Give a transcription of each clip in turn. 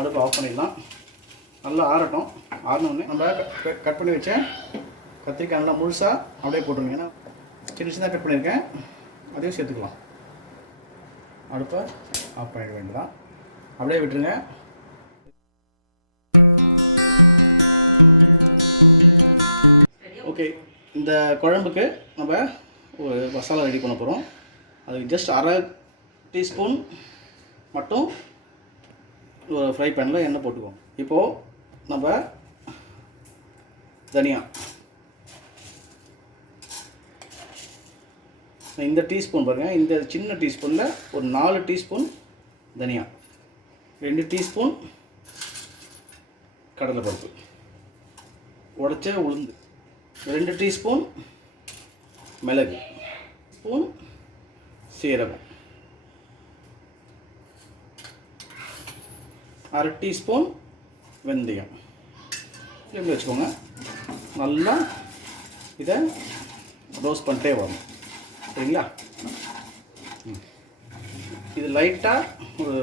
அடுப்பு ஆஃப் பண்ணிடலாம். நல்லா ஆறட்டும். ஆறினோடனே நம்ம கட் பண்ணி வச்ச கத்திரிக்காய் நல்லா முழுசாக அப்படியே போட்டுருங்க. ஏன்னா சின்ன சின்னதாக கட் பண்ணியிருக்கேன், அதையும் சேர்த்துக்கலாம். அடுப்பை ஆஃப் பண்ணிட வேண்டியதான், அப்படியே விட்டுருங்க. ஓகே, இந்த குழம்புக்கு நம்ம ஒரு மசாலா ரெடி பண்ண போகிறோம். அதுக்கு ஜஸ்ட் அரை டீஸ்பூன் மட்டும் ஒரு ஃப்ரை பேனில் எண்ணெய் போட்டுக்குவோம். இப்போது நம்ம தனியா இந்த டீஸ்பூன் பாருங்கள், இந்த சின்ன டீஸ்பூனில் ஒரு 4 டீஸ்பூன் தனியா, 2 டீஸ்பூன் கடலைப்பருப்பு, உடைச்ச உளுந்து, 2 டீஸ்பூன் மிளகு, ஸ்பூன் சீரகம், 1/2 டீஸ்பூன் வெந்தயம். இப்படி வச்சுக்கோங்க. நல்லா இதை ரோஸ்ட் பண்ணிட்டே வரணும். சரிங்களா? இது லைட்டாக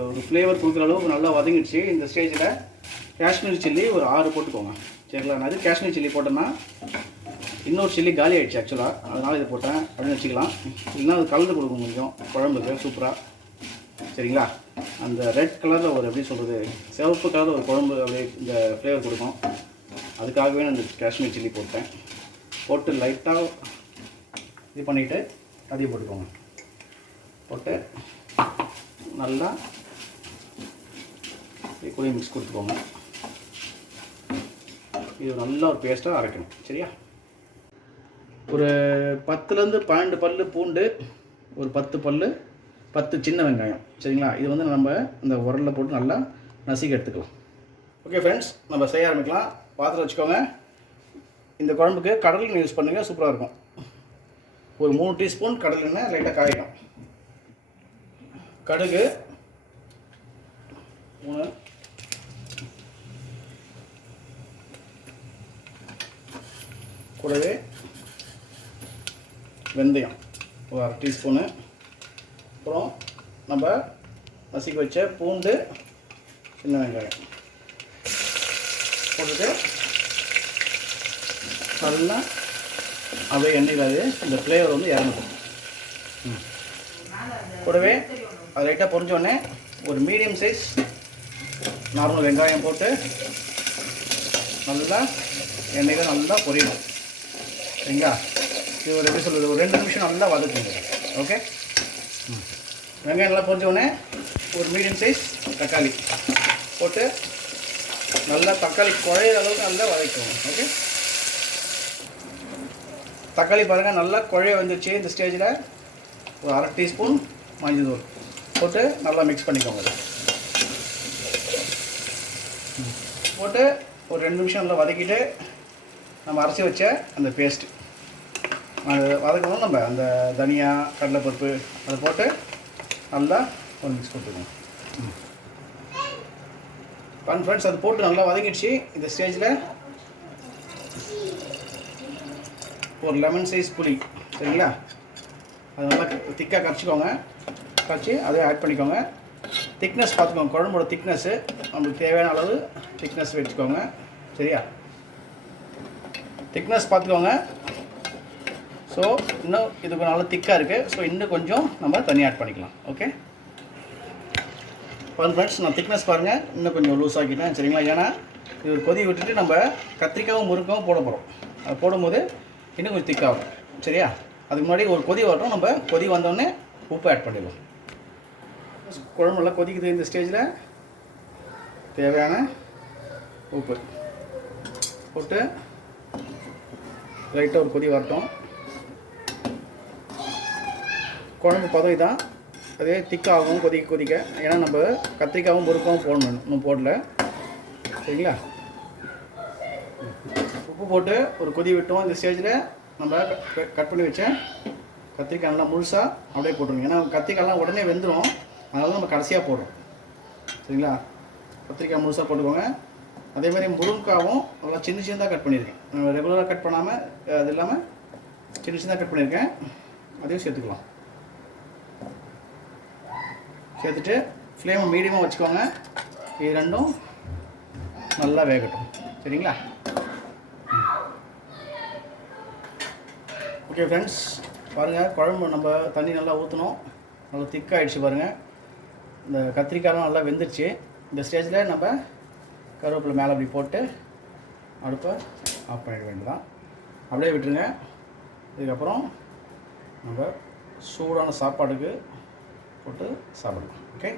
ஒரு ஃப்ளேவர் கொடுக்குற அளவுக்கு நல்லா வதங்கிடுச்சு. இந்த ஸ்டேஜில் காஷ்மீர் சில்லி ஒரு 6 போட்டுக்கோங்க. சரிங்களா? நான் இது காஷ்மீர் சில்லி போட்டேன்னா இன்னொரு சில்லி காலி ஆகிடுச்சு ஆக்சுவலாக, அதனால் இது போட்டேன் அப்படின்னு வச்சுக்கலாம். இல்லைன்னா அது கலந்து கொடுக்கும் கொஞ்சம் குழம்புக்கு சூப்பராக. சரிங்களா? அந்த ரெட் கலரில் ஒரு எப்படி சொல்கிறது, சிவப்பு கலரில் ஒரு குழம்பு அப்படியே இந்த ஃப்ளேவர் கொடுக்கும். அதுக்காகவே நான் இந்த காஷ்மீர் சில்லி போட்டேன். போட்டு லைட்டாக இது பண்ணிவிட்டு அதையும் போட்டுக்கோங்க. போட்டு நல்லா கூட மிக்ஸ் கொடுத்துக்கோங்க. இது நல்லா ஒரு பேஸ்ட்டாக அரைக்கணும். சரியா? ஒரு 10லேருந்து 12 பல் பூண்டு, ஒரு 10 சின்ன வெங்காயம். சரிங்களா? இது வந்து நம்ம இந்த உரலில் போட்டு நல்லா நசுக்கி எடுத்துக்கலாம். ஓகே ஃப்ரெண்ட்ஸ், நம்ம செய்ய ஆரம்பிக்கலாம். பாத்திரம் வச்சுக்கோங்க. இந்த குழம்புக்கு கடல் எண்ணெய் யூஸ் பண்ணுங்கள், சூப்பராக இருக்கும். ஒரு 3 டீஸ்பூன் கடல் எண்ணெய் லைட்டாக காயிடும். கடுகு 3, கூடவே வெந்தயம் ஒரு 1/2 டீஸ்பூனு, அப்புறம் நம்ம நசுக்கி வச்ச பூண்டு, சின்ன வெங்காயம் போட்டுட்டு நல்லா அப்படியே எண்ணெயில் இந்த ஃப்ளேவர் வந்து இறங்கணும். கூடவே அது லைட்டாக பொரிஞ்சோடனே ஒரு மீடியம் சைஸ் நார்மல் வெங்காயம் போட்டு நல்லா எண்ணெயில் நல்லா பொரியணும். சரிங்களா? இது ஒரு எப்படி சொல்கிறது, ஒரு 2 நிமிஷம் நல்லா வதக்குங்க. ஓகே, வெங்காயம் நல்லா பொரிஞ்சோடனே ஒரு மீடியம் சைஸ் தக்காளி போட்டு நல்லா தக்காளி குழையிற அளவுக்கு நல்லா வதக்குவோம். ஓகே, தக்காளி பாருங்கள் நல்லா குழைய வந்துடுச்சு. இந்த ஸ்டேஜில் ஒரு 1/2 டீஸ்பூன் மஞ்சள் தூள் போட்டு நல்லா மிக்ஸ் பண்ணிக்கோங்க. போட்டு ஒரு 2 நிமிஷம் நல்லா வதக்கிட்டு நம்ம அரைச்சி வச்ச அந்த பேஸ்ட்டு அது வதக்கணும். நம்ம அந்த தனியா, கடலைப்பருப்பு அதை போட்டு நல்லா ஒரு மிக்ஸ் கொடுத்துக்கணும். ஃப்ரெண்ட்ஸ், அது போட்டு நல்லா வதங்கிடுச்சு. இந்த ஸ்டேஜில் ஒரு லெமன் சைஸ் புளி, சரிங்களா, அது நல்லா திக்காக கரைச்சிக்கோங்க. கரைச்சி அதை ஆட் பண்ணிக்கோங்க. திக்னஸ் பார்த்துக்கோங்க, குழம்போட திக்னஸ்ஸு நம்மளுக்கு தேவையான அளவு திக்னஸ் வச்சுக்கோங்க. சரியா? திக்னஸ் பார்த்துக்கோங்க. ஸோ இன்னும் இது நல்லா திக்காக இருக்குது. ஸோ இன்னும் கொஞ்சம் நம்ம தண்ணி ஆட் பண்ணிக்கலாம். ஓகே ஃப்ரெண்ட்ஸ், நான் திக்னஸ் பாருங்கள் இன்னும் கொஞ்சம் லூஸ் ஆக்கிட்டேன். சரிங்களா? ஏன்னா இது ஒரு கொதி விட்டுட்டு நம்ம கத்திரிக்காவும் முருங்காவும் போட போகிறோம். அது போடும்போது இன்னும் கொஞ்சம் திக்காகும். சரியா? அதுக்கு முன்னாடி ஒரு கொதி வரட்டும். நம்ம கொதி வந்தோடனே உப்பு ஆட் பண்ணிடுவோம். குழம்பு நல்லா கொதிக்குது. இந்த ஸ்டேஜில் தேவையான உப்பு போட்டு லைட்டாக ஒரு கொதி வரட்டும். குழம்பு பதவி தான், அதே திக்காகும் கொதிக்க. ஏன்னா நம்ம கத்திரிக்காவும் முருங்காவும் போடணும், இன்னும் போடல. சரிங்களா? உப்பு போட்டு ஒரு கொதி விட்டோம். இந்த ஸ்டேஜில் நம்ம கட் பண்ணி வச்சேன் கத்திரிக்காய் நல்லா முழுசாக அப்படியே போட்டுருங்க. ஏன்னா கத்திரிக்காயெலாம் உடனே வெந்துடும், அதனால நம்ம கடைசியாக போடுறோம். சரிங்களா? கத்திரிக்காய் முழுசாக போட்டுக்கோங்க. அதேமாதிரி முருங்காவும் நல்லா சின்ன சின்னதாக கட் பண்ணியிருக்கேன். ரெகுலராக கட் பண்ணாமல், அது இல்லாமல் சின்ன சின்னதாக கட் பண்ணியிருக்கேன். அதையும் சேர்த்துக்கலாம். சேர்த்துட்டு ஃப்ளேமை மீடியமாக வச்சுக்கோங்க. இது ரெண்டும் நல்லா வேகட்டும். சரிங்களா? ஓகே ஃப்ரெண்ட்ஸ், பாருங்கள் குழம்பு நம்ம தண்ணி நல்லா ஊற்றணும். நல்லா திக்காகிடுச்சு பாருங்கள். இந்த கத்திரிக்காயெலாம் நல்லா வெந்துருச்சு. இந்த ஸ்டேஜில் நம்ம கருவேப்பிலை மேலே அப்படி போட்டு அடுப்பை ஆஃப் பண்ணிட வேண்டியதான். அப்படியே விட்டுருங்க. இதுக்கப்புறம் நம்ம சூடான சாப்பாடுக்கு போட்டு சாப்பிடலாம். ஓகே.